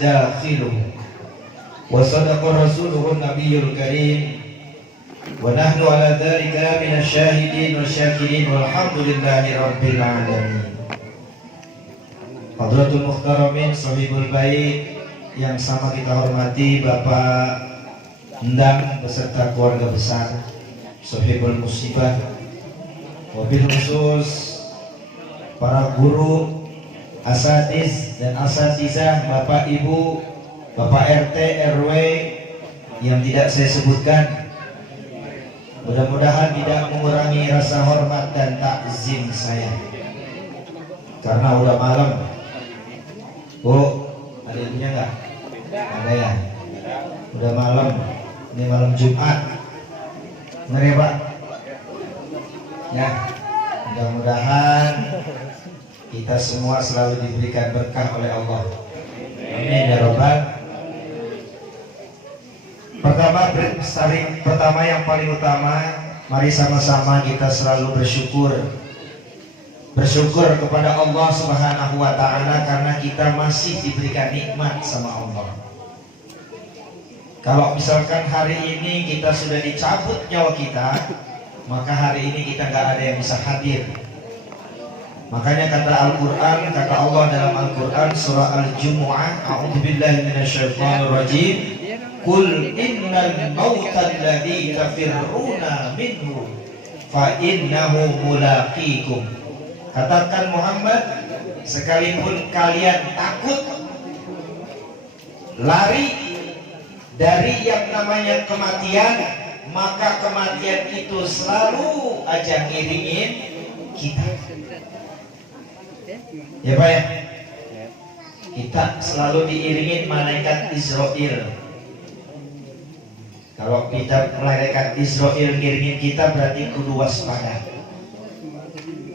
dakhiluh. Wa sadaqa rasuluhu nabiyul karim. Wa nahnu ala dhalika minasy syahidin wasyakirin walhamdulillahi rabbil alamin. Hadratul muhtaramin sahibul bait yang sama kita hormati Bapak Endang beserta keluarga besar, sahibul musibah, wabil khusus para guru, asatiz dan asatizah, Bapak Ibu, Bapak RT RW yang tidak saya sebutkan. Mudah-mudahan tidak mengurangi rasa hormat dan takzim saya karena udah malam. Bu, ada ibunya nggak? Ada ya? Udah malam. Ini malam Jumat. Ngeri Pak? Ya, mudah-mudahan kita semua selalu diberikan berkah oleh Allah. Amin ya Rabbal. Pertama yang paling utama, mari sama-sama kita selalu bersyukur kepada Allah Subhanahu wa ta'ala karena kita masih diberikan nikmat sama Allah. Kalau misalkan hari ini kita sudah dicabut nyawa kita, maka hari ini kita nggak ada yang bisa hadir. Makanya kata Al-Quran, kata Allah dalam Al-Quran surah Al-Jumu'ah, a'udzubillahi minasyaitonirrajim, qul innal mautal ladzi tafirruna minhu fa innahu mulaqikum. Katakan Muhammad, sekalipun kalian takut lari dari yang namanya kematian, maka kematian itu selalu aja ngiringin kita. Ya Pak ya? Kita selalu diiringin malaikat Israel. Kalau kita malaikat Israel ngiringin kita berarti kudu waspada.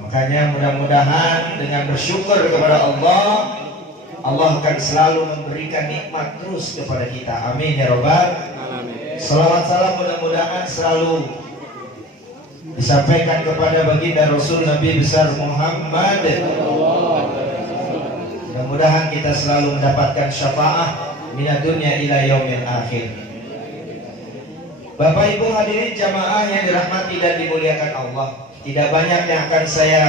Makanya mudah-mudahan dengan bersyukur kepada Allah, Allah akan selalu memberikan nikmat terus kepada kita. Amin ya Rabbal. Salawat salam mudah-mudahan selalu disampaikan kepada baginda Rasul Nabi besar Muhammad. Mudah-mudahan kita selalu mendapatkan syafaat minad dunya ila yaumil akhir. Bapak Ibu hadirin jamaah yang dirahmati dan dimuliakan Allah, tidak banyak yang akan saya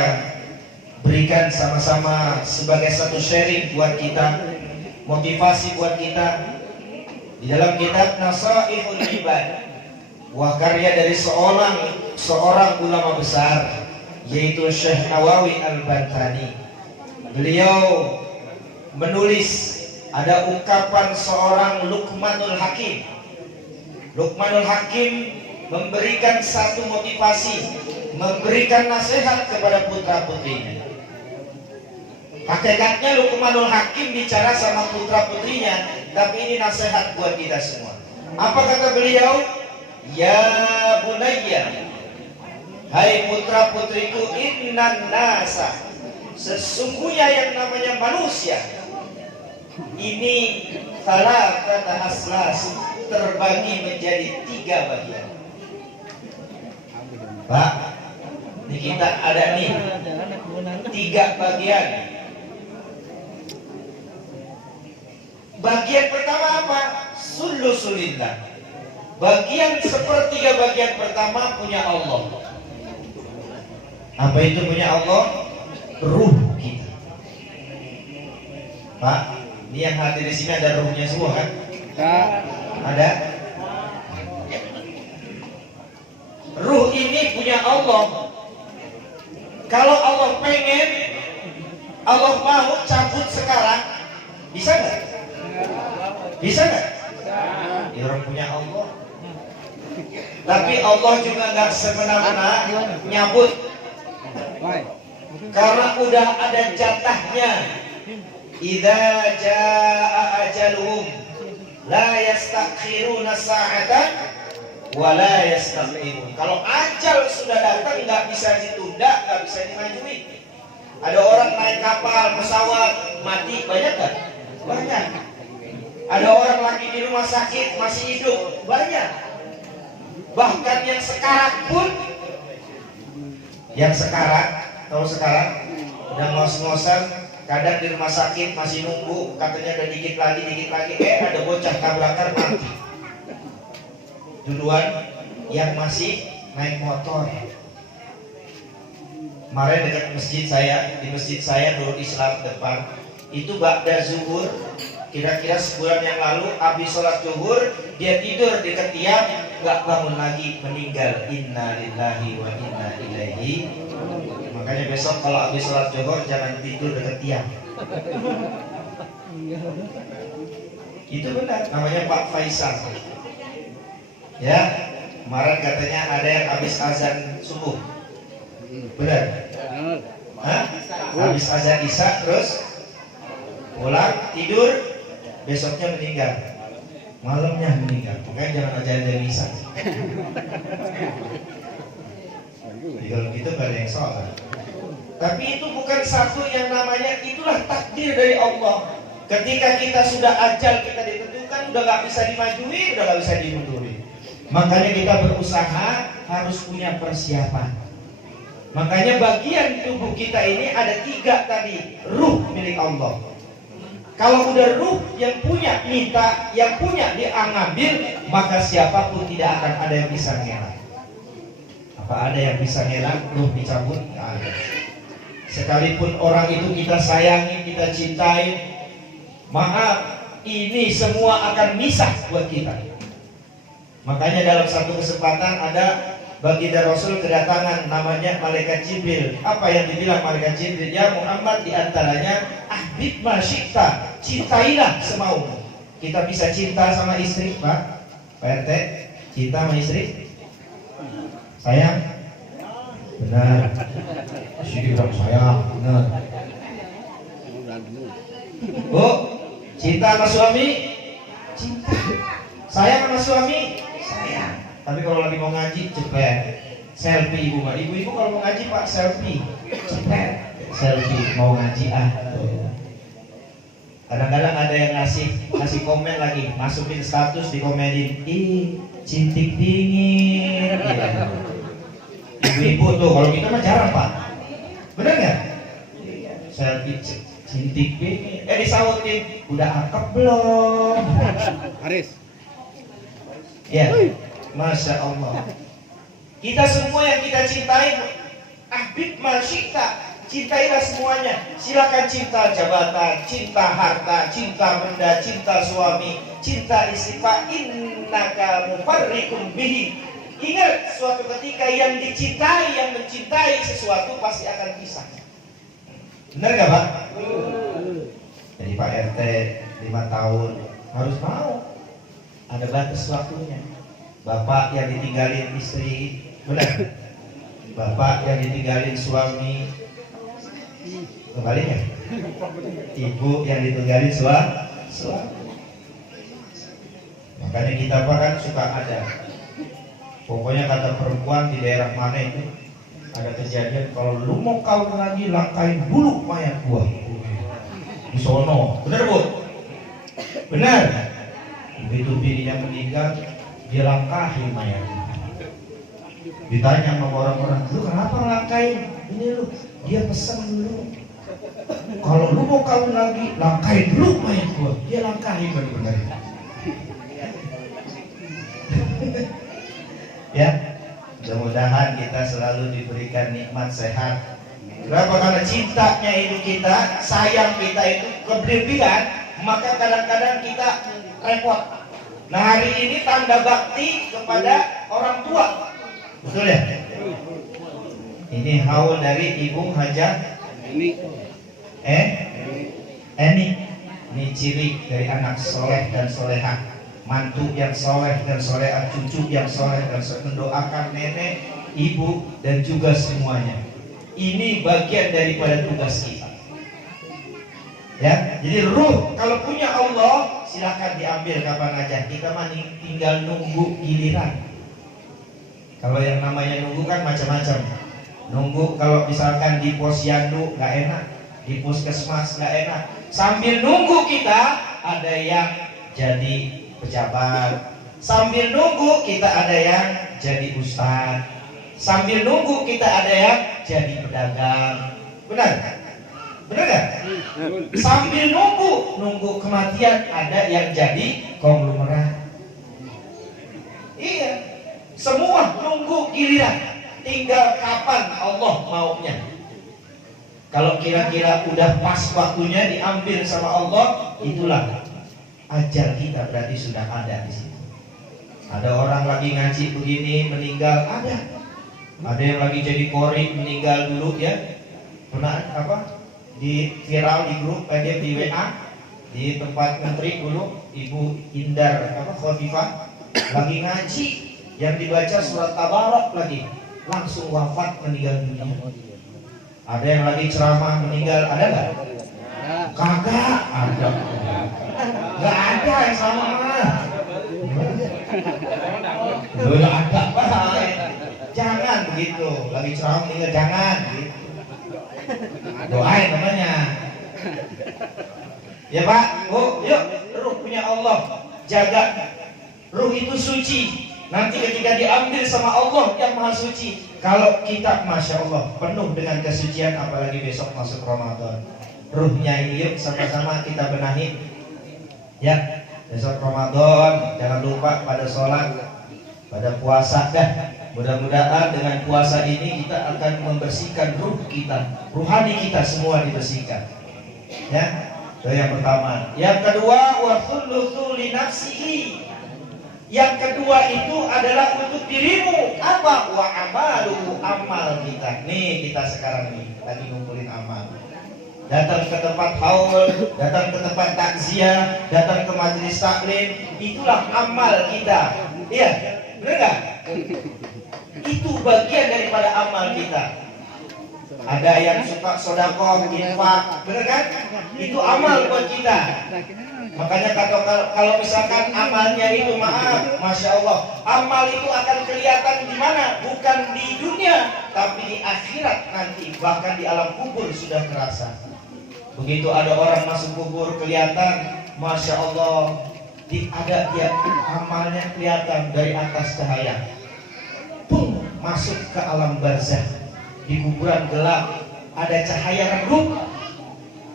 berikan sama-sama sebagai satu sharing buat kita, motivasi buat kita. Di dalam kitab Nasaihul Ibad, buah karya dari seorang ulama besar, yaitu Syekh Nawawi Al-Bantani. Beliau menulis ada ungkapan seorang Luqmanul Hakim. Luqmanul Hakim memberikan satu motivasi, memberikan nasihat kepada putra-putrinya. Hakikatnya Luqmanul Hakim bicara sama putra-putrinya, tapi ini nasihat buat kita semua. Apa kata beliau? Ya bunayya, hai putra-putriku, innan nasa, sesungguhnya yang namanya manusia ini salatata aslas, terbagi menjadi 3 bagian. Pak, ini kita ada nih 3 bagian. Bagian pertama apa? Sulusulillah. Bagian sepertiga bagian pertama punya Allah. Apa itu punya Allah? Ruh kita. Pak, ini yang hadir di sini ada ruhnya semua kan? Ada. Ruh ini punya Allah. Kalau Allah pengen, Allah mau cabut sekarang, bisa nggak? Bisa nggak? Ya orang punya Allah. Tapi Allah juga nggak semena-mena nyabut, karena udah ada jatahnya. Idza jaa ajaluhum la yastakhiruna sa'atan wa la yastaqdimun. Kalau ajal sudah datang nggak bisa ditunda, nggak bisa dimajuin. Ada orang naik kapal, pesawat, mati banyak nggak? Banyak. Ada orang lagi di rumah sakit masih hidup, banyak. Bahkan yang sekarat pun, yang sekarat, tahu sekarat, udah ngos-ngosan, Kadang di rumah sakit masih nunggu, katanya udah dikit lagi, ada bocah tabrakan mati. Duluan yang masih naik motor. Kemarin dekat masjid saya, di masjid saya Nurul Islam depan, itu ba'da zuhur, kira-kira sebulan yang lalu, habis sholat zuhur, dia tidur di ketiak, nggak bangun lagi, meninggal. Inna lillahi wa inna ilaihi. Makanya besok kalau habis sholat zuhur jangan tidur dekat tiang. Itu benar, namanya Pak Faisal. Ya, kemarin katanya ada yang habis azan subuh. Benar? Hah? Habis azan isya terus pulang tidur, besoknya meninggal, malamnya meninggal. Makanya jangan azan isya. Jadi kalau gitu gak ada yang salah. Tapi itu bukan satu yang namanya, itulah takdir dari Allah. Ketika kita sudah ajal kita ditentukan, udah gak bisa dimajui, udah gak bisa dimunduri. Makanya kita berusaha harus punya persiapan. Makanya bagian tubuh kita ini ada 3 tadi, ruh milik Allah. Kalau udah ruh yang punya minta, yang punya dia ngambil, maka siapapun tidak akan ada yang bisa ngelak. Apa ada yang bisa ngelak ruh dicabut? Nggak ada. Sekalipun orang itu kita sayangi, kita cintai, maaf, ini semua akan misah buat kita. Makanya dalam satu kesempatan ada baginda Rasul kedatangan namanya malaikat Jibril. Apa yang dibilang malaikat Jibril? Ya Muhammad, diantaranya ahbib ma syi'ta, cintailah semaumu. Kita bisa cinta sama istri, Pak RT, cinta sama istri? Sayang? Benar. Sini bilang sayang, benar. Bu, cinta sama suami? Cinta. Sayang sama suami? Sayang. Tapi kalau lagi mau ngaji, cepet selfie ibu. Ibu kalau mau ngaji Pak selfie, cepet selfie mau ngaji Kadang-kadang ada yang ngasih komen lagi, masukin status dikomenin, ih cintik dingin. Ya. Ibu-ibu tuh, kalau kita mah jarang Pak, bener nggak? Selfie cintik dingin, disautin, udah akad belum? Haris. Ya. Masya Allah. Kita semua yang kita cintai, ahbib ma syi'ta, cintailah semuanya. Silakan cinta jabatan, cinta harta, cinta benda, cinta suami, cinta istri. Fa innaka mufarriqun bihi. Ingat, suatu ketika yang dicintai, yang mencintai sesuatu pasti akan pisah. Benar nggak Pak? Jadi Pak RT 5 tahun harus mau, ada batas waktunya. Bapak yang ditinggalin istri, benar? Bapak yang ditinggalin suami, kembalinya. Ibu yang ditinggalin suami. Makanya kita kan suka ada. Pokoknya kata perempuan di daerah mana itu ada kejadian, kalau lu mau kawin lagi langkain bulu mayat gua. Di sono, benar Bu? Benar. Begitu bininya meninggal, dia langkahin mayatnya. Ditanya sama orang-orang, lu kenapa langkahin? Ini lu, dia pesan dulu, kalau lu mau kawin lagi, langkahin dulu mayat gua. Dia langkahin benar-benar. Ya, mudah-mudahan kita selalu diberikan nikmat sehat. Kenapa? Karena cintanya itu kita, sayang kita itu berlebihan, maka kadang-kadang kita repot. Nah hari ini tanda bakti kepada orang tua, betul ya? Ini haul dari Ibu Hajah Eni. Ini ciri dari anak soleh dan solehah, mantu yang soleh dan solehah, cucu yang soleh dan soleh. Mendoakan nenek, ibu dan juga semuanya. Ini bagian daripada tugas kita. Ya, jadi ruh kalau punya Allah silakan diambil kapan aja. Kita mah tinggal nunggu giliran. Kalau yang namanya nunggu kan macam-macam. Nunggu kalau misalkan di posyandu nggak enak, di puskesmas nggak enak. Sambil nunggu kita ada yang jadi pejabat. Sambil nunggu kita ada yang jadi ustadz. Sambil nunggu kita ada yang jadi pedagang. Benar kan? Bener gak? Sambil nunggu kematian ada yang jadi konglomerat. Iya, semua nunggu giliran. Tinggal kapan Allah maunya. Kalau kira-kira udah pas waktunya diambil sama Allah, itulah ajal kita berarti sudah ada di situ. Ada orang lagi ngaji begini meninggal, ada. Ada yang lagi jadi kori meninggal dulu ya. Pernah apa? Di viral di grup dia di WA di tempat menteri dulu Ibu Indar Khofifah lagi ngaji yang dibaca surat Tabarok lagi langsung wafat meninggal dunia. Ada yang lagi ceramah meninggal, ada nggak? Kagak ada. Nggak ada yang sama. Nggak ada Pak. Jangan begitu. Lagi ceramah meninggal jangan. Gitu. Doain namanya. Ya Pak, yuk ruh punya Allah, jaga. Ruh itu suci. Nanti ketika diambil sama Allah yang maha suci, kalau kita Masya Allah penuh dengan kesucian, apalagi besok masuk Ramadan, ruhnya ini yuk sama-sama kita benahi. Ya, besok Ramadan jangan lupa pada sholat, pada puasa dah. Mudah-mudahan dengan puasa ini kita akan membersihkan ruh kita, ruhani kita semua dibersihkan. Ya, itu yang pertama. Yang kedua, wa thulutsu li nafsihi. Yang kedua itu adalah untuk dirimu. Apa? Wa amalu, amal kita. Nih kita sekarang nih lagi ngumpulin amal. Datang ke tempat haul, datang ke tempat takziah, datang ke majelis taklim, itulah amal kita. Iya, benar nggak? Itu bagian daripada amal kita. Ada yang suka sedekah, infak, benar kan? Itu amal buat kita. Makanya kalau misalkan amalnya itu maaf, Masya Allah, amal itu akan kelihatan di mana? Bukan di dunia, tapi di akhirat nanti, bahkan di alam kubur sudah terasa. Begitu ada orang masuk kubur kelihatan, Masya Allah, ada dia amalnya kelihatan dari atas cahaya. Pum, masuk ke alam barzah. Di kuburan gelap ada cahaya redup.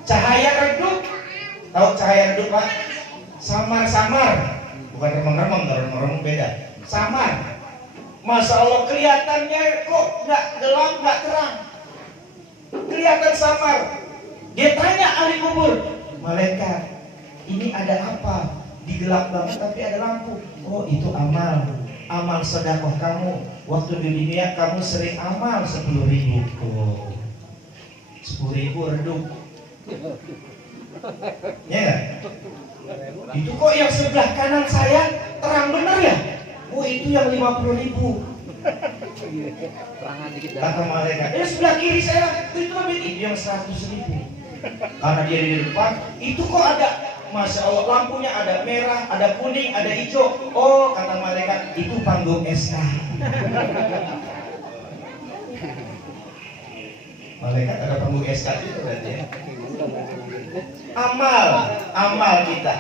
Cahaya redup. Tahu cahaya redup Pak? Samar-samar. Bukan remeng-remeng, kalau remeng-remeng beda. Samar. Masya Allah kelihatannya kok nggak gelap, nggak terang. Kelihatan samar. Dia tanya ahli kubur, malaikat, ini ada apa? Di gelap banget tapi ada lampu. Oh itu amal. Amal sedekah kamu. Waktu di dunia kamu sering amal 10.000. Oh, 10.000 redup. Ya gak? Itu kok yang sebelah kanan saya terang bener ya? Oh itu yang 50.000. Kata malaikat, sebelah kiri saya itu yang 100.000. Karena dia di depan, itu kok ada, Masya Allah lampunya ada merah, ada kuning, ada hijau. Oh kata malaikat, itu panggung SK. Malaikat ada panggung SK itu berarti ya. Amal kita.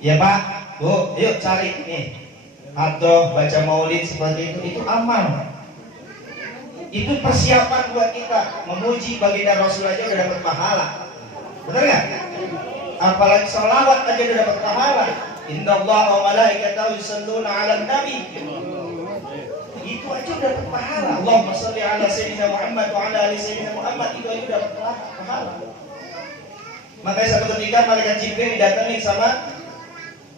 Ya Pak, Bu, yuk cari nih. Atau baca maulid seperti itu amal. Itu persiapan buat kita memuji baginda Rasul aja udah dapat pahala. Benar nggak? Apalagi sholawat aja udah dapat pahala. Innallaha wa malaikatahu yusholluna 'alan nabi. Itu aja udah dapat pahala. Allahumma shalli ala sayyidina Muhammad wa ala ali sayyidina Muhammad, itu aja udah dapat pahala. Makanya satu ketika malaikat Jibril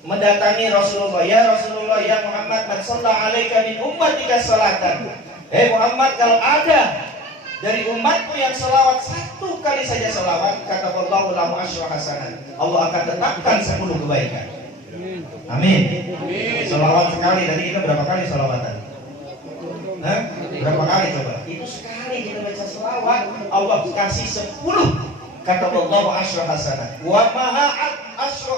mendatangi Rasulullah. Ya Rasulullah, ya Muhammad, man shalla 'alaika min ummatika salatan. Muhammad, kalau ada dari umatmu yang selawat 1 kali saja selawat, kata Allah lahu asyru hasanat, Allah akan tetapkan 10 kebaikan. Amin. Selawat sekali, tadi kita berapa kali selawatan? Berapa kali coba? Itu sekali kita baca selawat, Allah kasih 10. Kata Allah asyru hasanat. Wa ma'at asyru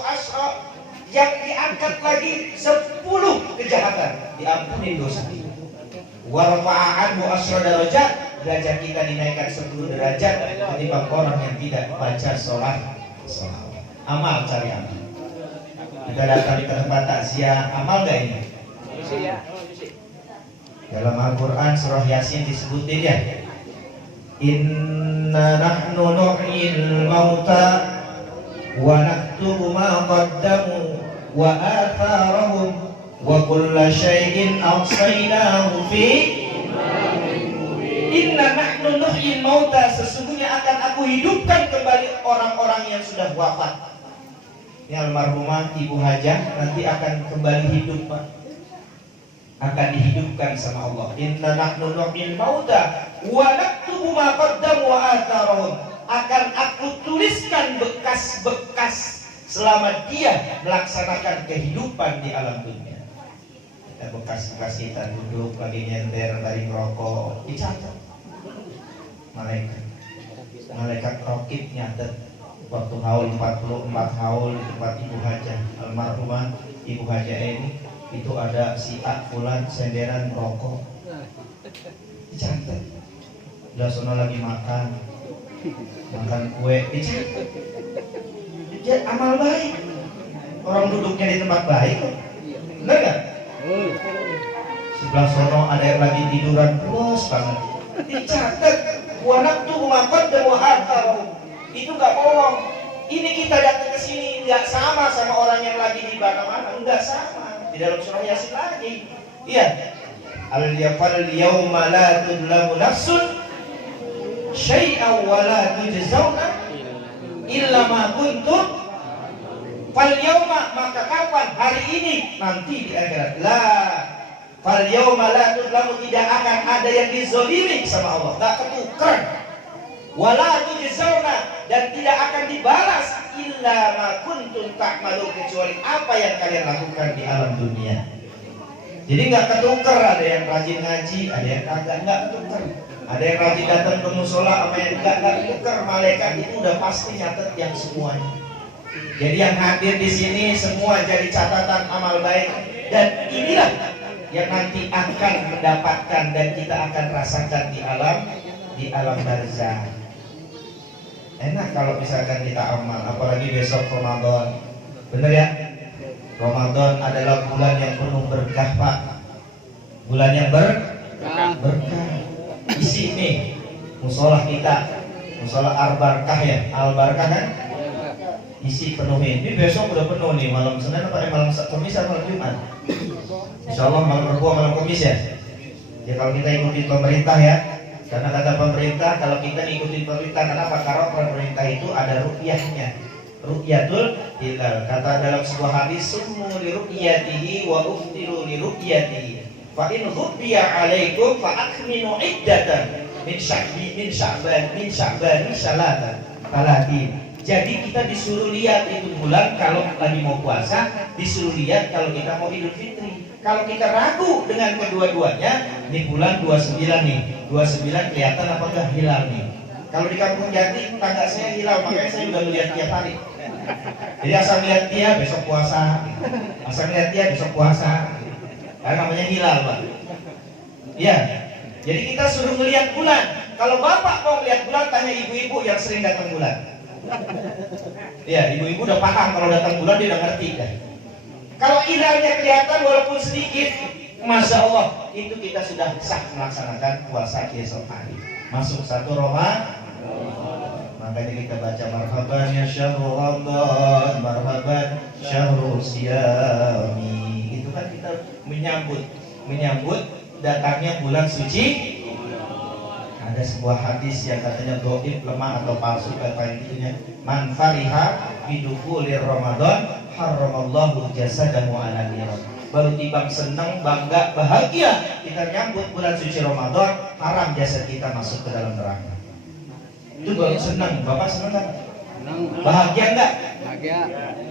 yang diangkat lagi 10 kejahatan, diampuni dosa. Warfa'an wa asyra darajat, derajat kita dinaikkan 10 derajat ketimbang orang yang tidak baca sholat. Amal, cari amal. Kita datang di tempat takziah, amal gak ini? Dalam Al-Quran surah Yasin disebutin ya. Inna nahnu nuhyil mauta wa naktubu ma qaddamu wa atharahum wa kulla syai'in ahsaynahu fi. Inna nahnu nuhyil mauta, sesungguhnya akan aku hidupkan kembali orang-orang yang sudah wafat. Ini almarhumah Ibu Hajah nanti akan kembali hidup, Pak. Akan dihidupkan sama Allah. Inna nahnu nuhyil mauta wa naktubu ma qaddamu wa atharahum. Akan aku tuliskan bekas-bekas selama dia melaksanakan kehidupan di alam dunia. Kita bekas-bekas kita duduk lagi nyender dari rokok, dicatat. Malaikat rokib nyatet waktu haul 44 haul di tempat Ibu Hajah almarhumah Ibu Hajah ini, itu ada si A fulan senderan rokok, dicatat. Udah sono lagi makan kue, dicatat. Dia amal baik, orang duduknya di tempat baik kok, bener gak? Sebelah sono ada yang lagi tiduran terus banget, dicatat. Wanak tuh makan dan wahatar, itu nggak bohong. Ini kita datang ke sini nggak sama orang yang lagi di mana-mana, nggak sama. Di dalam surah Yasin lagi, iya. Al yauma la tudlamu nafsun syai'an wa la tujzauna illa ma kuntum. Fal yauma, maka kapan? Hari ini, nanti di akhirat. La fal yauma la tudlamu, tidak akan ada yang dizolimi sama Allah, tak ketukar. Wala tujzauna, dan tidak akan dibalas illa ma kuntum ta'malu, kecuali apa yang kalian lakukan di alam dunia. Jadi nggak ketukar, ada yang rajin ngaji, ada yang nggak ketukar. Ada yang rajin datang ke musola, apa yang nggak ketukar. Malaikat itu udah pasti nyatet yang semuanya. Jadi yang hadir di sini semua jadi catatan amal baik, dan inilah yang nanti akan mendapatkan dan kita akan rasakan di alam barzah. Enak kalau misalkan kita amal, apalagi besok Ramadan. Bener ya? Ramadan adalah bulan yang penuh berkah, Pak. Bulan yang berkah. Isi nih musola kita, musola Al-Barkah ya, Al-Barkah kan? Isi penuhin. Ini besok udah penuh nih, malam Senin apa malam Kamis atau malam Jumat? Insyaallah malam Rabu, malam Kamis ya. Ya kalau kita ikutin pemerintah ya, karena kata pemerintah kalau kita ikutin pemerintah, kenapa? Karena pemerintah itu ada ru'yahnya, ru'yatul hilal. Kata dalam sebuah hadis, summu li ru'yatihi wa uftiru li ru'yatihi. Fa in ghubbiya alaikum fa akminu iddatan min sya'ban salatan talatin. Jadi kita disuruh lihat itu bulan kalau lagi mau puasa, disuruh lihat kalau kita mau Idul Fitri. Kalau kita ragu dengan kedua-duanya, ini bulan 29 nih, 29 kelihatan apakah hilal nih. Kalau di Kampung Jati, tangga saya hilal, makanya saya udah melihat tiap hari. Jadi asal lihat dia besok puasa, asal lihat dia besok puasa. Karena namanya hilal, Pak. Iya. Jadi kita suruh melihat bulan. Kalau bapak mau melihat bulan, tanya ibu-ibu yang sering datang bulan. Ya, ibu-ibu udah paham kalau datang bulan, dia udah ngerti kan. Kalau hilalnya kelihatan walaupun sedikit, Masya Allah, itu kita sudah sah melaksanakan puasa esok hari. Masuk 1 Ramadan. Makanya kita baca marhaban ya syahrul Ramadan, marhaban syahrul siyami. Itu kan kita menyambut datangnya bulan suci. Ada sebuah hadis yang katanya dhaif, lemah atau palsu kata itunya. Man fariha bidukhuli Ramadan haramallahu jasadahu 'ala nar. Baru tiba senang, bangga, bahagia kita nyambut bulan suci Ramadan, haram jasad kita masuk ke dalam neraka. Itu baru senang. Bapak senang enggak? Bahagia enggak? Bahagia.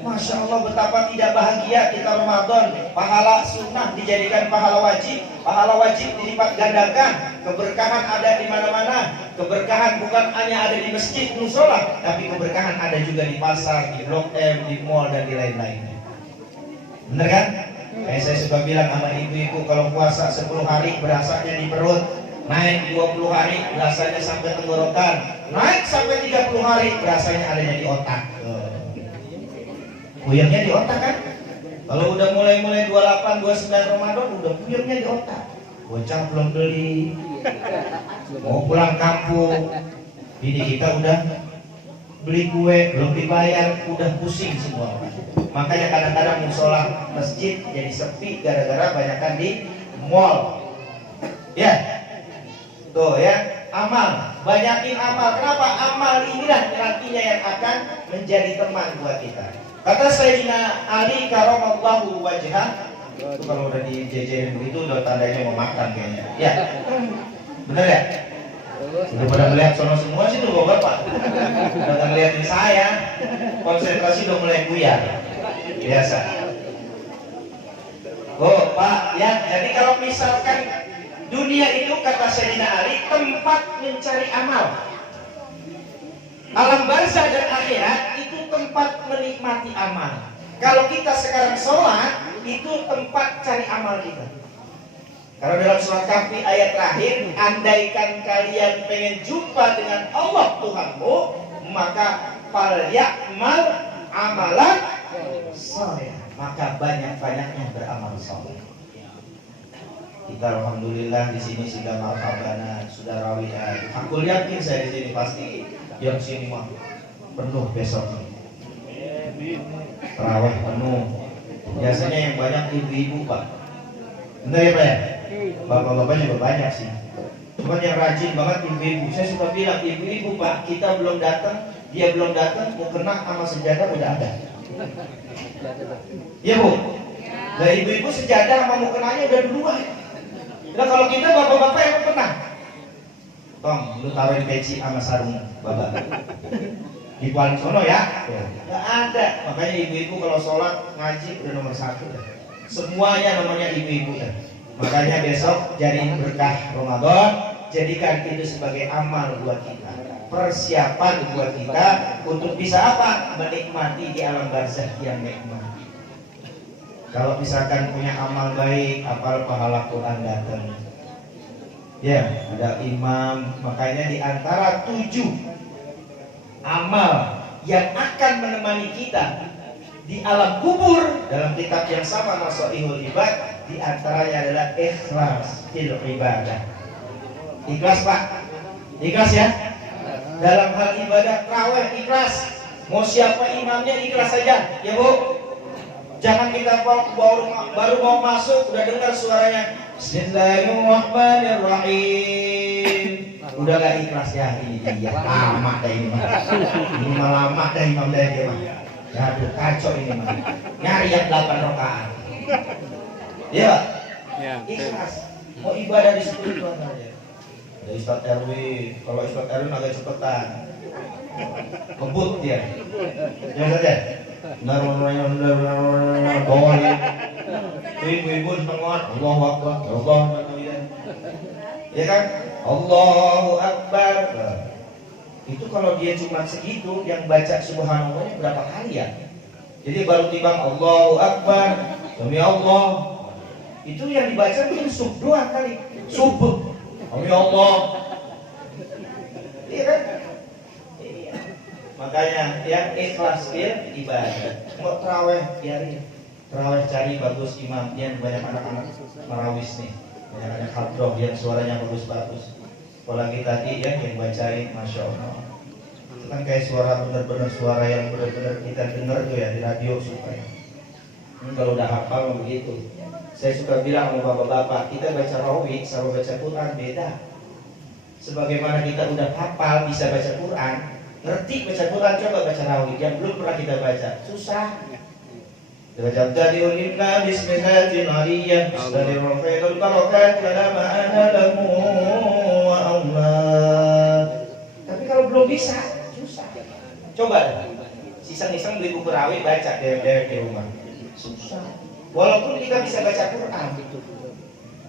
Masya Allah, betapa tidak bahagia kita Ramadan. Pahala sunnah dijadikan pahala wajib dilipat gandakan. Keberkahan ada di mana-mana. Keberkahan bukan hanya ada di masjid musola, tapi keberkahan ada juga di pasar, di Blok M, di mall dan di lain-lainnya. Bener kan? Kayak saya suka bilang sama ibu-ibu, kalau puasa 10 hari berasanya di perut, naik 20 hari berasanya sampai tenggorokan, naik sampai 30 hari berasanya adanya di otak. Puyengnya di otak kan? Kalau udah mulai 28, 29 Ramadan udah puyengnya di otak. Bocah belum beli, mau pulang kampung, bini kita udah beli kue belum dibayar, udah pusing semua. Makanya kadang-kadang musola masjid jadi sepi gara-gara banyakkan di mall. Ya, tuh ya, amal, banyakin amal. Kenapa? Amal inilah nantinya yang akan menjadi teman buat kita. Kata Sayyidina Ali karamallahu wajhah, itu kalau udah dijejerin begitu udah tandanya mau makan kayaknya. Ya, bener ya? Udah pada melihat sono semua sih tuh bapak. Udah ngeliatin saya, konsentrasi udah mulai buyar. Biasa. Oh Pak, ya. Jadi kalau misalkan dunia itu kata Sayyidina Ali tempat mencari amal. Alam barzah dan akhirat itu tempat menikmati amal. Kalau kita sekarang sholat itu tempat cari amal kita. Kalau dalam surat Kahfi ayat terakhir, andaikan kalian pengen jumpa dengan Allah Tuhanmu, maka falya'mal amalan shalih. Maka banyak-banyaknya beramal saleh. Kita alhamdulillah di sini sudah marhabana, sudah rawihan. Aku yakin saya di sini pasti yang sini mah penuh besok. Terawih penuh. Biasanya yang banyak ibu-ibu Pak. Benar ya Pak ya? Bapak-bapak juga banyak sih. Cuman yang rajin banget ibu-ibu. Saya suka bilang ibu-ibu Pak, kita belum datang, dia belum datang, mau kena sama sejadah udah ada. Iya Bu. Nah ibu-ibu sejadah sama mau kenanya udah duluan. Nah kalau kita bapak-bapak yang pernah, Tom, lu taruhin peci sama sarung bapak di paling sono ya. Nggak ada. Makanya ibu-ibu kalau sholat ngaji udah nomor 1 ya. Semuanya namanya ibu-ibu ya. Makanya besok jadiin berkah Ramadan, jadikan itu sebagai amal buat kita, persiapan buat kita untuk bisa apa? Menikmati di alam barzakh yang nikmat. Kalau misalkan punya amal baik, apal pahala Quran datang. Ya, ada imam. Makanya di antara 7 amal yang akan menemani kita di alam kubur dalam kitab yang sama Masaihul Ibad, di antaranya adalah ikhlas fil ibadah. Ikhlas Pak, ikhlas ya. Dalam hal ibadah tarawih ikhlas. Mau siapa imamnya ikhlas saja, ya Bu. Jangan kita baru mau masuk udah dengar suaranya Bismillahirrahmanirrahim. Udah gak ikhlas ya ini dia. Lama dah ini mah. Ini mah lama dah imam dah dia mah. Aduh kacau ini mah. Nyari yang 8 rakaat. Ya. Ikhlas. Mau ibadah di situ itu aja. Ada Ustaz RW, kalau Ustaz RW agak cepetan. Kebut dia. Ya saja. Ibu-ibu setengah Allahu Akbar, Allahu Akbar. Ya kan? Allahu Akbar. Itu kalau dia cuma segitu, yang baca subhanallahnya berapa kali ya? Jadi baru timbang Allahu Akbar, demi Allah. Itu yang dibaca mungkin sub 2 kali. Sub. Demi Allah. Iya kan? Makanya yang ikhlas ibadah. Mau tarawih biarin. Tarawih cari bagus imam yang banyak anak-anak marawis nih. Banyak anak hadroh yang suaranya bagus-bagus. Apalagi tadi ya yang bacain Masya Allah. Itu kan kayak suara benar-benar suara yang benar-benar kita dengar tuh ya di radio supaya. Kalau udah hafal begitu. Saya suka bilang sama bapak-bapak, kita baca rawi sama baca Quran beda. Sebagaimana kita udah hafal bisa baca Quran, ngerti baca Quran, coba baca rawi yang belum pernah kita baca, susah. Baca tadi ulibna bismillatin aliyah bismillahirrahmanirrahim barakat kalama ana lahu wa Allah. Tapi kalau belum bisa, susah. Coba iseng-iseng beli buku rawi baca dewek di rumah. Susah. Walaupun kita bisa baca Quran.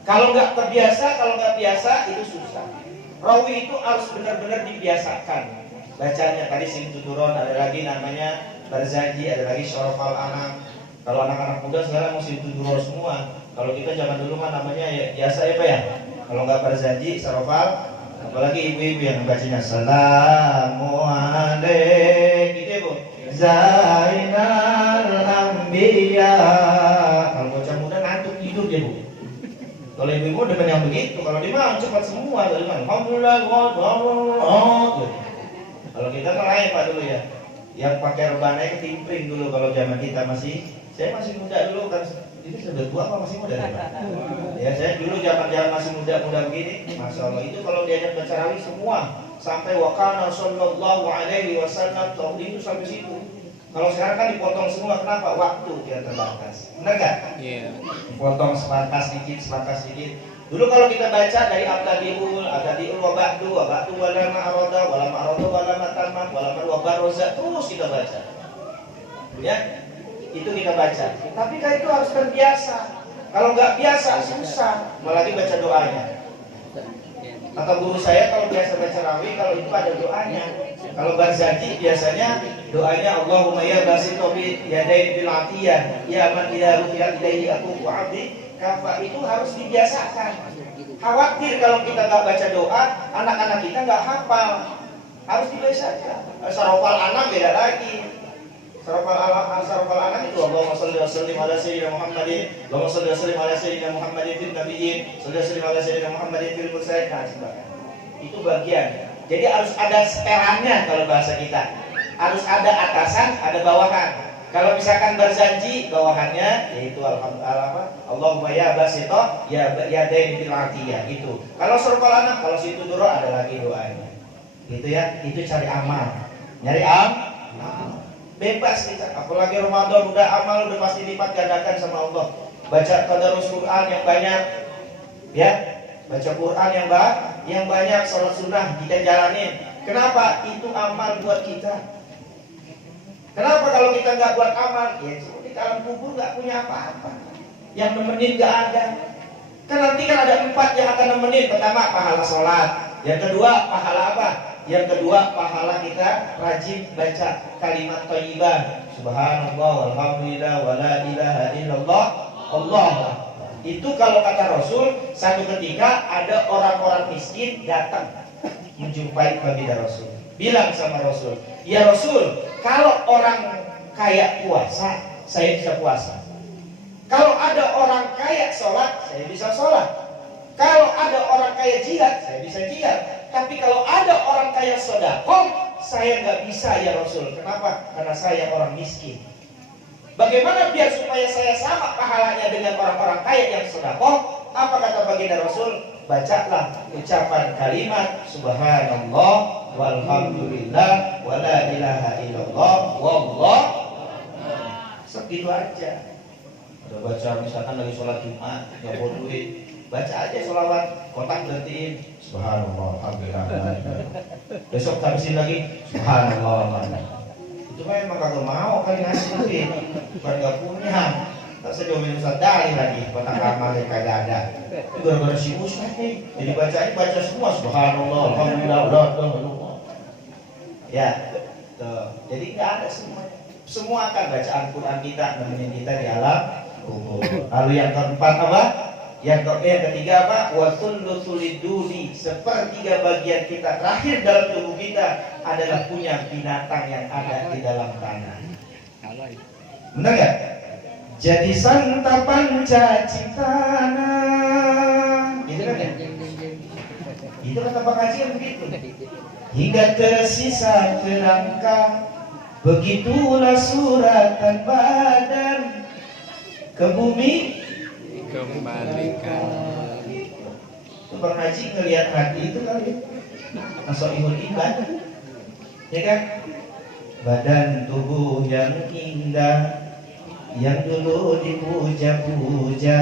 Kalau nggak biasa itu susah. Rawi itu harus benar-benar dibiasakan bacanya. Tadi sing tuturon, ada lagi namanya Barzanji, ada lagi Syarafal Anam. Kalau anak-anak muda sekarang mesti tuturon semua. Kalau kita zaman dulu mah namanya ya biasa ya Pak ya. Kalau nggak Barzanji, Syarafal, apalagi ibu-ibu yang bacanya Assalamualaikum gitu ya Bu. Zainal Anbiya. Kalau bocah muda ngantuk tidur dia Bu. Kalau ibu-ibu demen yang begitu, kalau dia mah cepat semua, dari mana? Alhamdulillah, gitu. Kalau kita kan lain Pak dulu ya, yang pakai rebana ketimpring dulu kalau zaman kita saya masih muda dulu kan, ini sudah tua apa masih muda Pak? Ya saya dulu zaman masih muda begini, masya Allah itu kalau diajak baca rawih semua sampai wakana sallallahu alaihi wasallam itu sampai situ. Kalau sekarang kan dipotong semua, kenapa? Waktu dia terbatas. Benar nggak? Iya. Dipotong sebatas sedikit. Dulu kalau kita baca dari abtadiul wa ba'du wala ma'arada wala matamam wala wabaroza, terus kita baca. Ya, itu kita baca. Tapi kan itu harus terbiasa. Kalau nggak biasa susah, apalagi baca doanya. Kata guru saya kalau biasa baca rawih, kalau itu ada doanya. Kalau Barzanji biasanya doanya Allahumma ya basito bi yadain bil atiyah ya man ila rufi'at ilaihi aqu abdi kafa, itu harus dibiasakan. Khawatir kalau kita nggak baca doa, anak-anak kita nggak hafal. Harus dibiasakan. Sarofal anak beda lagi. Sarofal anak itu Allahumma shalli wa sallim ala sayyidina Muhammadin, Allahumma shalli wa sallim ala sayyidina Muhammadin fil nabiyyin, shalli wa sallim ala sayyidina Muhammadin fil mursalin. Itu bagian. Jadi harus ada setelannya kalau bahasa kita. Harus ada atasan, ada bawahan. Kalau misalkan Barzanji bawahannya yaitu Allahumma ya basito ya dain bil atiyah itu. Kalau surfal anak, kalau situ dulu ada lagi doanya. Gitu ya, itu cari amal. Nyari amal. Bebas kita. Apalagi Ramadan udah amal udah pasti lipat gandakan sama Allah. Baca tadarus Quran yang banyak. Ya. Baca Quran yang banyak, sholat sunnah kita jalanin. Kenapa? Itu amal buat kita. Kenapa kalau kita nggak buat amal? Ya cuma di dalam kubur nggak punya apa-apa. Yang nemenin nggak ada. Kan nanti kan ada 4 yang akan nemenin. Pertama pahala sholat. Yang kedua pahala apa? Yang kedua pahala kita rajin baca kalimat thayyibah. Subhanallah walhamdulillah wala ilaha illallah Allah. Itu kalau kata Rasul, satu ketika ada orang-orang miskin datang menjumpai baginda Rasul. Bilang sama Rasul, ya Rasul, kalau orang kaya puasa, saya bisa puasa. Kalau ada orang kaya sholat, saya bisa sholat. Kalau ada orang kaya jihad, saya bisa jihad. Tapi kalau ada orang kaya sedekah, saya nggak bisa ya Rasul. Kenapa? Karena saya orang miskin. Bagaimana biar supaya saya sama pahalanya dengan orang-orang kaya yang sedekah? Apa kata baginda Rasul? Bacalah ucapan kalimat Subhanallah walhamdulillah wala ilaha illallah wallah. Segitu aja. Ada baca misalkan lagi sholat Jumat, nggak mau duit, baca aja sholawat, kotak berhentiin Subhanallah alhamdulillah. Besok habisin lagi Subhanallah. Itu memang kagak mau kali ngasih duit, bukan nggak punya. Tak sejomin Ustaz Dali lagi, kotak amal yang kagak ada. Itu gara-gara si Ustaz nih, jadi baca semua Subhanallah, Alhamdulillah, udah. Ya, tuh. Jadi nggak ada semuanya. Semua akan bacaan Quran kita nemenin kita di alam kubur. Lalu yang keempat apa? Yang ketiga apa? Wasullu suliduni, sepertiga bagian kita terakhir dalam tubuh kita adalah punya binatang yang ada di dalam tanah. Benar nggak? Jadi santapan caci tanah. Gitu kan ya? Itu kata Pak Haji yang begitu. Hingga tersisa kerangka, begitulah suratan badan ke bumi kembalikan. Itu Bang Haji ngelihat hati itu kali masuk iman, ya kan? Badan tubuh yang indah yang dulu dipuja-puja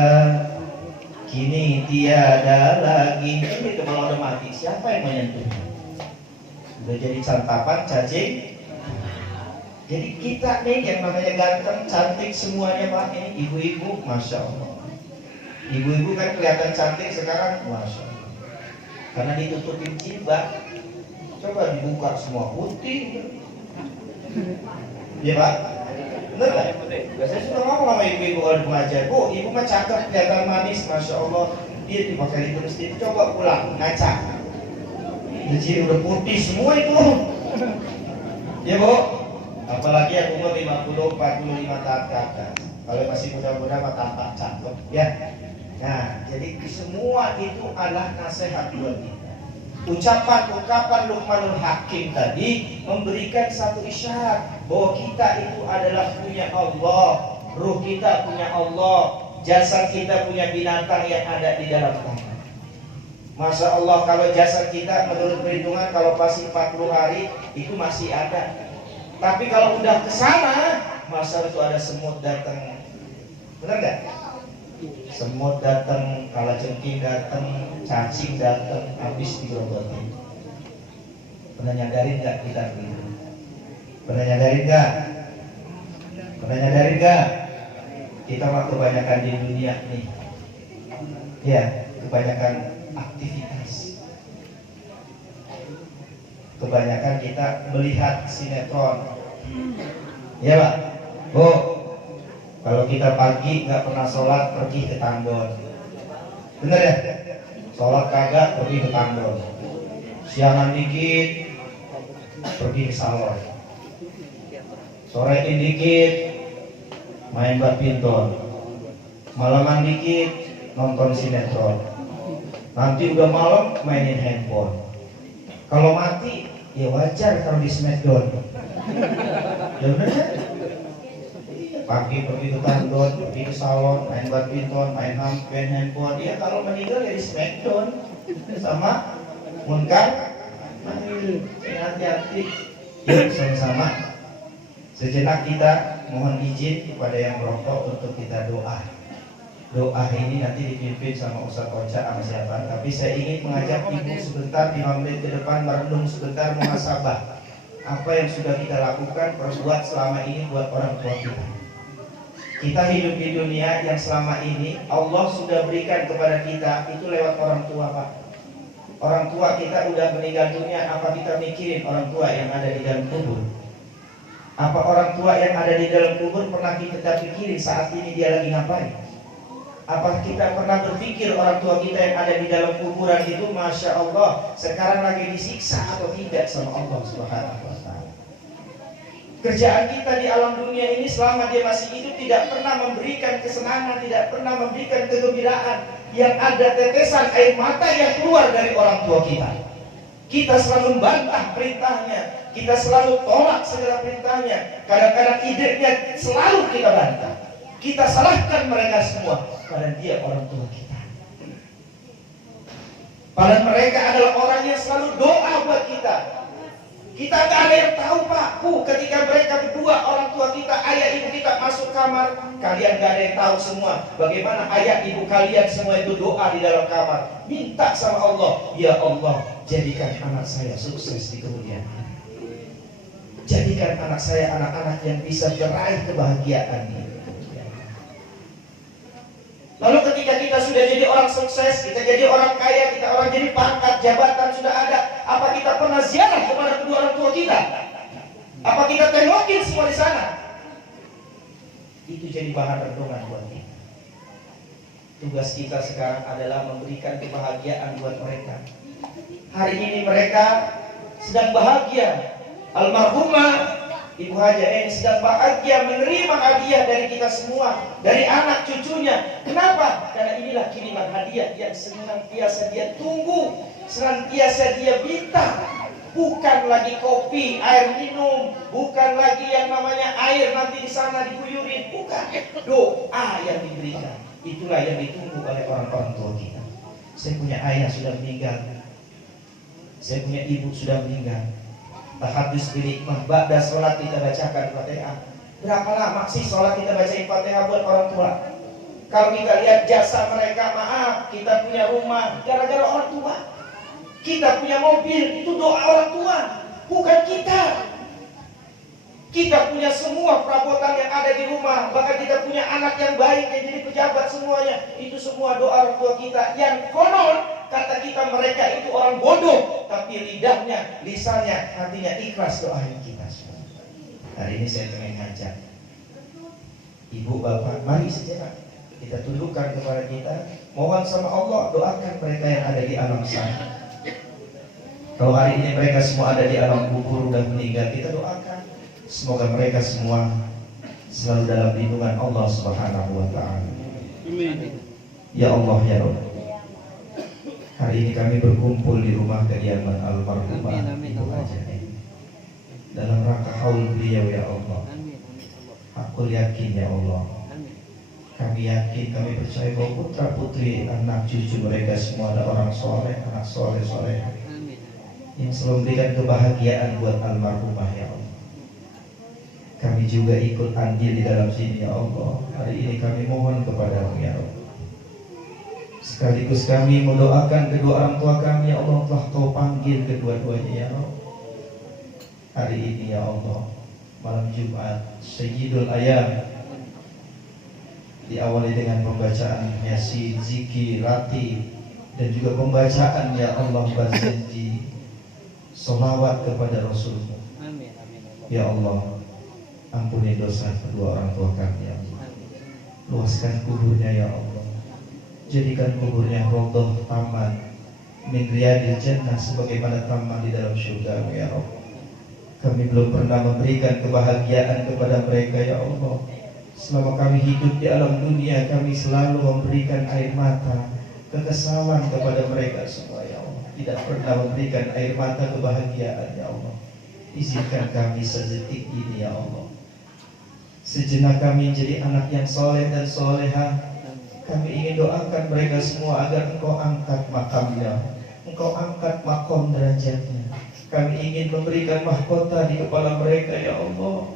kini tiada lagi. Itu kalau udah mati siapa yang menyentuhnya? Udah jadi santapan cacing. Jadi kita nih yang namanya ganteng, cantik semuanya Pak, ini ibu-ibu, Masya Allah. Ibu-ibu kan kelihatan cantik sekarang, Masya Allah. Karena ditutupin jilbab. Coba dibuka semua putih. Iya Pak? Bener gak? Saya suka ngomong sama ibu-ibu kalau di pengajar, Bu, ibu mah cakep, kelihatan manis, Masya Allah. Dia dipakai lipstick, coba pulang, ngaca. Jadi udah putih semua itu. Ya Bu? Apalagi yang umur 50, 45 tahun ke atas. Kalau masih muda-muda mah tampak cakep ya. Nah, jadi semua itu adalah nasihat buat kita. Ucapan-ucapan Luqmanul Hakim tadi memberikan satu isyarat bahwa kita itu adalah punya Allah, ruh kita punya Allah, jasad kita punya binatang yang ada di dalam tanah. Masya Allah, kalau jasad kita menurut perhitungan kalau masih 40 hari itu masih ada. Tapi kalau udah kesana, masa itu ada semut datang. Benar nggak? Semut datang, kalajengking datang, cacing datang, habis digerogotin. Pernah nyadarin nggak kita begitu? Pernah nyadarin nggak? Pernah nyadarin nggak? Kita mah kebanyakan di dunia nih, ya kebanyakan aktivitas. Kebanyakan kita melihat sinetron, ya Pak. Oh, kalau kita pagi nggak pernah sholat pergi ke Tambon, bener ya? Sholat kagak pergi ke Tambon. Siangan dikit pergi ke salon. Sorein dikit main badminton. Malaman dikit nonton sinetron. Nanti udah malam mainin handphone. Kalau mati ya wajar kalau di smackdown. Ya bener ya? Pagi pergi ke kantor, pergi ke salon, main badminton, main handphone. Ya kalau meninggal ya di smackdown sama munkar. Hati-hati. Yuk sama-sama sejenak kita mohon izin kepada yang merokok untuk kita doa. Doa ini nanti dipimpin sama Ustaz Ocha sama siapa. Tapi saya ingin mengajak ibu sebentar 5 menit ke depan merenung sebentar, muhasabah apa yang sudah kita lakukan, perbuat selama ini buat orang tua kita. Kita hidup di dunia yang selama ini Allah sudah berikan kepada kita itu lewat orang tua, Pak. Orang tua kita udah meninggal dunia, apa kita mikirin orang tua yang ada di dalam kubur? Apa orang tua yang ada di dalam kubur pernah kita pikirin saat ini dia lagi ngapain? Apa kita pernah berpikir orang tua kita yang ada di dalam kuburan itu, Masya Allah, sekarang lagi disiksa atau tidak sama Allah Subhanahu wa Ta'ala? Kerjaan kita di alam dunia ini selama dia masih hidup tidak pernah memberikan kesenangan, tidak pernah memberikan kegembiraan. Yang ada tetesan air mata yang keluar dari orang tua kita. Kita selalu membantah perintahnya, kita selalu tolak segala perintahnya. Kadang-kadang idenya selalu kita bantah. Kita salahkan mereka semua, padahal dia orang tua kita. Padahal mereka adalah orang yang selalu doa buat kita. Kita gak ada yang tahu, Pak, ketika mereka berdua orang tua kita, ayah ibu kita masuk kamar, kalian gak ada yang tahu semua bagaimana ayah ibu kalian semua itu doa di dalam kamar, minta sama Allah, ya Allah, jadikan anak saya sukses di kemudian hari. Jadikan anak saya anak-anak yang bisa meraih kebahagiaan ini. Lalu ketika kita sudah jadi orang sukses, kita jadi orang kaya, kita orang jadi pangkat, jabatan sudah ada, apa kita pernah ziarah kepada kedua orang tua kita? Apa kita tengokin semua di sana? Itu jadi bahan renungan buat kita. Tugas kita sekarang adalah memberikan kebahagiaan buat mereka. Hari ini mereka sedang bahagia. Almarhumah Ibu Haja ini sedang bahagia menerima hadiah dari kita semua, dari anak cucunya. Kenapa? Karena inilah kiriman hadiah yang senantiasa dia tunggu, senantiasa dia minta. Bukan lagi kopi, air minum, bukan lagi yang namanya air nanti di sana diguyurin, bukan. Doa yang diberikan, itulah yang ditunggu oleh orang-orang tua kita. Saya punya ayah sudah meninggal, saya punya ibu sudah meninggal. Tahadus bilikmah, ba'da sholat kita bacakan Fatihah. Berapa lama sih sholat kita bacain Fatihah buat orang tua? Kalau kita lihat jasa mereka, maaf, kita punya rumah gara-gara orang tua. Kita punya mobil, itu doa orang tua, bukan kita. Kita punya semua perabotan yang ada di rumah, bahkan kita punya anak yang baik yang jadi pejabat semuanya. Itu semua doa orang tua kita. Yang konon kata kita mereka itu orang bodoh, tapi lidahnya, lisannya, hatinya ikhlas doain kita. Hari ini saya ingin ngajak ibu bapak, mari sejenak kita tundukkan kepada kita, mohon sama Allah, doakan mereka yang ada di alam sana. Kalau hari ini mereka semua ada di alam kubur dan meninggal, kita doakan semoga mereka semua selalu dalam lindungan Allah Subhanahu wa Ta'ala. Ya Allah ya Rabb, hari ini kami berkumpul di rumah kediaman almarhumah Ibu Hajah dalam rangka haul beliau ya Allah. Aku yakin ya Allah, kami yakin, kami percaya bahwa putra putri anak cucu mereka semua ada orang soleh, anak soleh yang selalu memberikan kebahagiaan buat almarhumah ya Allah. Kami juga ikut andil di dalam sini ya Allah. Hari ini kami mohon kepadamu ya Allah, sekaligus kami mendoakan kedua orang tua kami ya Allah, telah Kau panggil kedua-duanya ya Allah. Hari ini ya Allah, malam Jumat Sayyidul Ayam, diawali dengan pembacaan Yasin, zikir, ratib, dan juga pembacaan ya Allah berjanji selawat kepada Rasulmu. Ya Allah, ampuni dosa kedua orang tua kami ya Allah. Luaskan kuburnya ya Allah, jadikan kuburnya rodoh taman min riyadil jannah, sebagaimana taman di dalam surga ya Allah. Kami belum pernah memberikan kebahagiaan kepada mereka ya Allah. Selama kami hidup di alam dunia, kami selalu memberikan air mata kekesalan kepada mereka semua ya Allah. Tidak pernah memberikan air mata kebahagiaan ya Allah. Izinkan kami sedetik ini ya Allah, sejenak kami menjadi anak yang soleh dan soleha. Kami ingin doakan mereka semua agar Engkau angkat makamnya, Engkau angkat makom derajatnya. Kami ingin memberikan mahkota di kepala mereka ya Allah.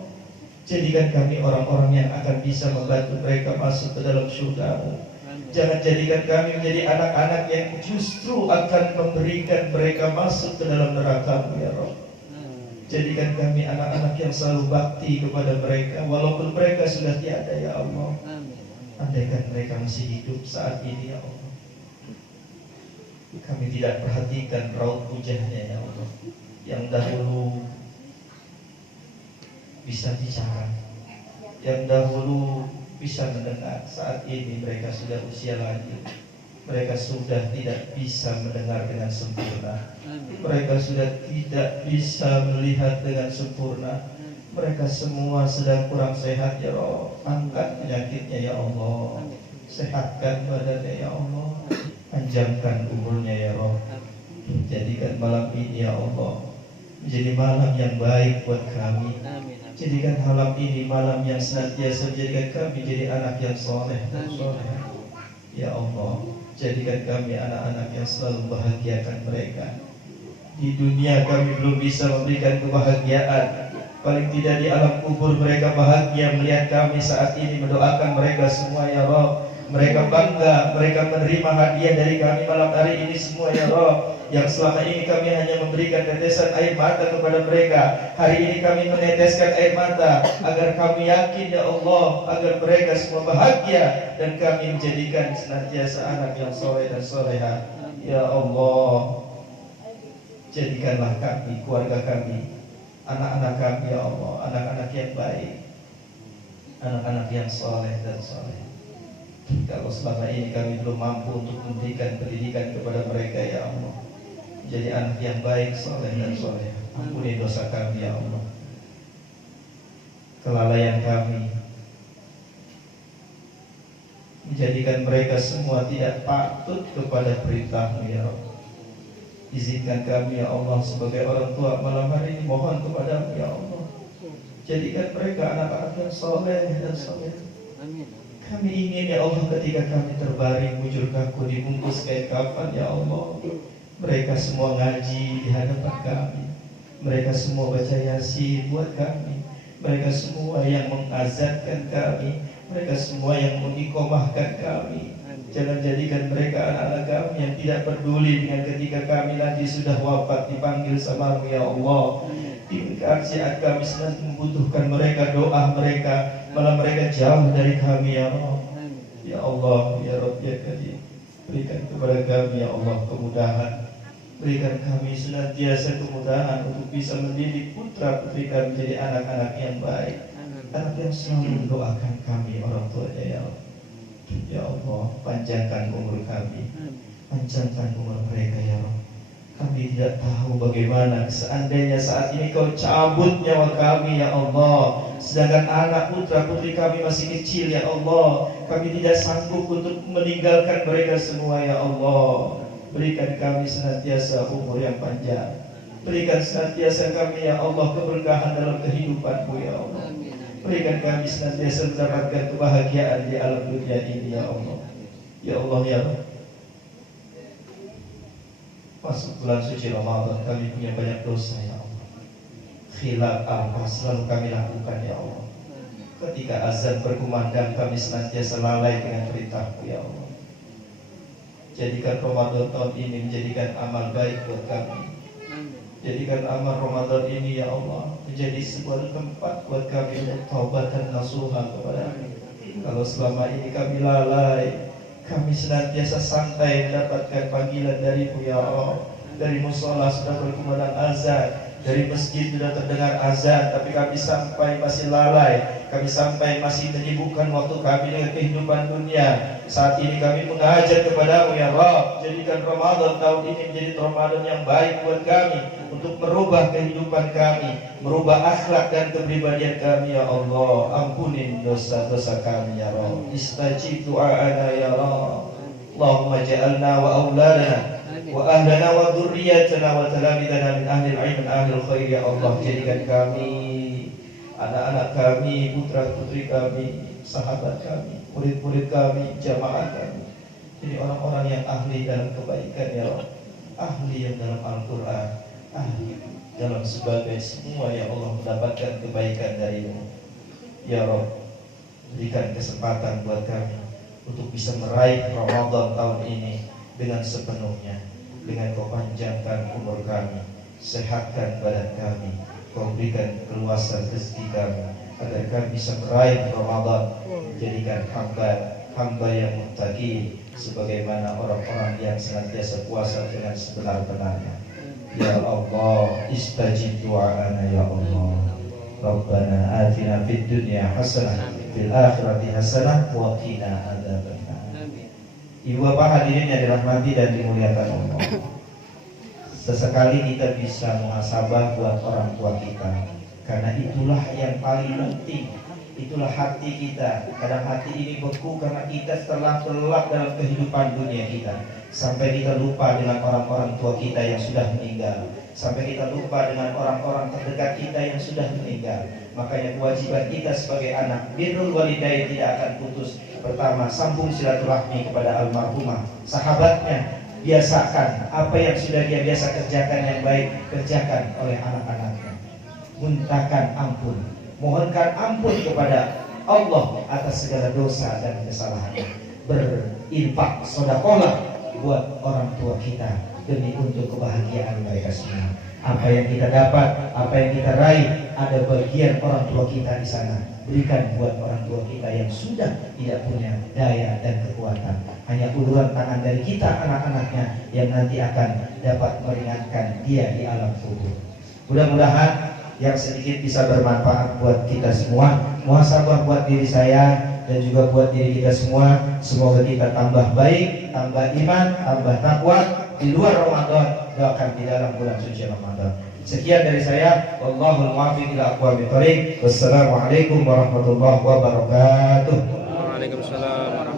Jadikan kami orang-orang yang akan bisa membantu mereka masuk ke dalam surga-Mu. Jangan jadikan kami menjadi anak-anak yang justru akan memberikan mereka masuk ke dalam neraka-Mu ya Rabb. Jadikan kami anak-anak yang selalu bakti kepada mereka walaupun mereka sudah tiada ya Allah. Andaikan mereka masih hidup saat ini ya Allah, kami tidak perhatikan raut wajahnya ya Allah, yang dahulu bisa bicara, yang dahulu bisa mendengar. Saat ini mereka sudah usia lanjut, mereka sudah tidak bisa mendengar dengan sempurna, mereka sudah tidak bisa melihat dengan sempurna. Mereka semua sedang kurang sehat ya Allah. Angkat penyakitnya ya Allah, sehatkan badannya ya Allah, panjangkan umurnya ya Allah. Jadikan malam ini ya Allah menjadi malam yang baik buat kami. Jadikan malam ini malam yang senantiasa menjadikan kami jadi anak yang soleh dan soleh ya Allah. Jadikan kami anak-anak yang selalu membahagiakan mereka. Di dunia kami belum bisa memberikan kebahagiaan, paling tidak di alam kubur mereka bahagia melihat kami saat ini mendoakan mereka semua ya Rabb. Mereka bangga, mereka menerima hadiah dari kami malam hari ini semua ya Rabb. Yang selama ini kami hanya memberikan tetesan air mata kepada mereka, hari ini kami meneteskan air mata agar kami yakin ya Allah, agar mereka semua bahagia dan kami menjadikan senantiasa anak yang soleh dan soleha ya Allah. Jadikanlah kami, keluarga kami, anak-anak kami ya Allah, anak-anak yang baik, anak-anak yang soleh dan soleh. Kalau selama ini kami belum mampu untuk memberikan pendidikan kepada mereka ya Allah, jadi anak yang baik, soleh dan soleh. Ampuni dosa kami ya Allah, kelalaian kami menjadikan mereka semua tidak patut kepada perintah-Mu ya Allah. Izinkan kami ya Allah sebagai orang tua malam hari ini mohon kepadamu ya Allah, jadikan mereka anak-anak yang soleh dan soleh. Kami ingin ya Allah ketika kami terbaring bujur kaku dibungkus kain kafan ya Allah, mereka semua ngaji di hadapan kami, mereka semua baca Yasin buat kami, mereka semua yang mengazankan kami, mereka semua yang mengiqomahkan kami. Jangan jadikan mereka anak-anak kami yang tidak peduli dengan ketika kami nanti sudah wafat dipanggil sama-Mu ya Allah. Di saat kami sedang membutuhkan mereka, doa mereka, malah mereka jauh dari kami ya Allah. Ya Allah ya Rabb ya Karim, berikan kepada kami ya Allah kemudahan, berikan kami senantiasa kemudahan untuk bisa mendidik putra putri kami menjadi anak-anak yang baik, anak yang selalu mendoakan kami orang tuanya ya Allah. Ya Allah, panjangkan umur kami, panjangkan umur mereka ya Allah. Kami tidak tahu bagaimana seandainya saat ini Kau cabut nyawa kami ya Allah, Sedangkan anak putra putri kami masih kecil ya Allah, kami tidak sanggup untuk meninggalkan mereka semua ya Allah. Berikan kami senantiasa umur yang panjang, berikan senantiasa kami ya Allah keberkahan dalam kehidupanmu ya Allah. Berikan kami senantiasa mendapatkan kebahagiaan di alam dunia ini ya Allah. Ya Allah ya Allah. Masuk bulan suci Ramadan, kami punya banyak dosa ya Allah. Khilaf apa selalu kami lakukan ya Allah. Ketika azan berkumandang, kami senantiasa lalai dengan perintah-Mu ya Allah. Jadikan Ramadan tahun ini menjadikan amal baik buat kami. Jadikan amal Ramadan ini ya Allah menjadi sebuah tempat buat kami untuk taubat dan nasuha kepada-Mu. Kalau selama ini kami lalai, kami senantiasa santai mendapatkan panggilan dari-Mu ya Allah. Dari musola sudah berkumandang azan, dari masjid sudah terdengar azan, tapi kami sampai masih lalai. Kami sampai masih menyibukkan waktu kami dengan kehidupan dunia. Saat ini kami mengajak kepada-Mu ya Rabb, jadikan Ramadan tahun ini menjadi Ramadan yang baik buat kami, untuk merubah kehidupan kami, merubah akhlak dan kepribadian kami ya Allah. Ampunin dosa-dosa kami ya Rabb. Istajib du'ana ya Rabb. Allahumma ja'alna wa auladana wa ahlana wa dzurriyyatana wa talamidana min ahli al-'ilm wa ahli al-khair ya Allah. Jadikan kami, anak-anak kami, putra-putri kami, sahabat kami, murid-murid kami, jamaah kami, jadi orang-orang yang ahli dalam kebaikan ya Allah. Ahli yang dalam Al-Quran, ahli dalam sebagai semua ya Allah mendapatkan kebaikan dari-Mu ya Rabb. Berikan kesempatan buat kami untuk bisa meraih Ramadan tahun ini dengan sepenuhnya, dengan Kau panjangkan umur kami, sehatkan badan kami, Kau berikan keluasan rezeki kami, agar kami bisa meraih Ramadan, jadikan hamba yang muttaqin, sebagaimana orang-orang yang senantiasa puasa dengan sebenar-benarnya. Ya Allah, istajib du'ana ya Allah. Rabbana atina fid dunya hasanah fil akhirati hasanah wa qina adzabannar. Ibu bapak hadirin yang dirahmati dan dimuliakan Allah, sesekali kita bisa muhasabah buat orang tua kita, karena itulah yang paling penting. Itulah hati kita. Kadang hati ini beku karena kita telah terlelap dalam kehidupan dunia kita, sampai kita lupa dengan orang-orang tua kita yang sudah meninggal, sampai kita lupa dengan orang-orang terdekat kita yang sudah meninggal. Makanya kewajiban kita sebagai anak, birrul walidain tidak akan putus. Pertama, sambung silaturahmi kepada almarhumah, sahabatnya. Biasakan apa yang sudah dia biasa kerjakan yang baik, kerjakan oleh anak-anaknya. Mintakan ampun, mohonkan ampun kepada Allah atas segala dosa dan kesalahan. Berinfak, sedekahlah buat orang tua kita demi untuk kebahagiaan mereka semua. Apa yang kita dapat, apa yang kita raih, ada bagian orang tua kita di sana. Berikan buat orang tua kita yang sudah tidak punya daya dan kekuatan. Hanya uluran tangan dari kita anak-anaknya yang nanti akan dapat meringankan dia di alam kubur. Mudah-mudahan yang sedikit bisa bermanfaat buat kita semua. Muhasabah buat diri saya dan juga buat diri kita semua. Semoga kita tambah baik, tambah iman, tambah takwa di luar Ramadan, bahkan di dalam bulan suci Ramadan. Sekian dari saya. Wallahul muwaffiq ila aqwamit thoriq. Wassalamualaikum warahmatullahi wabarakatuh. Waalaikumsalam warahmatullahi wabarakatuh.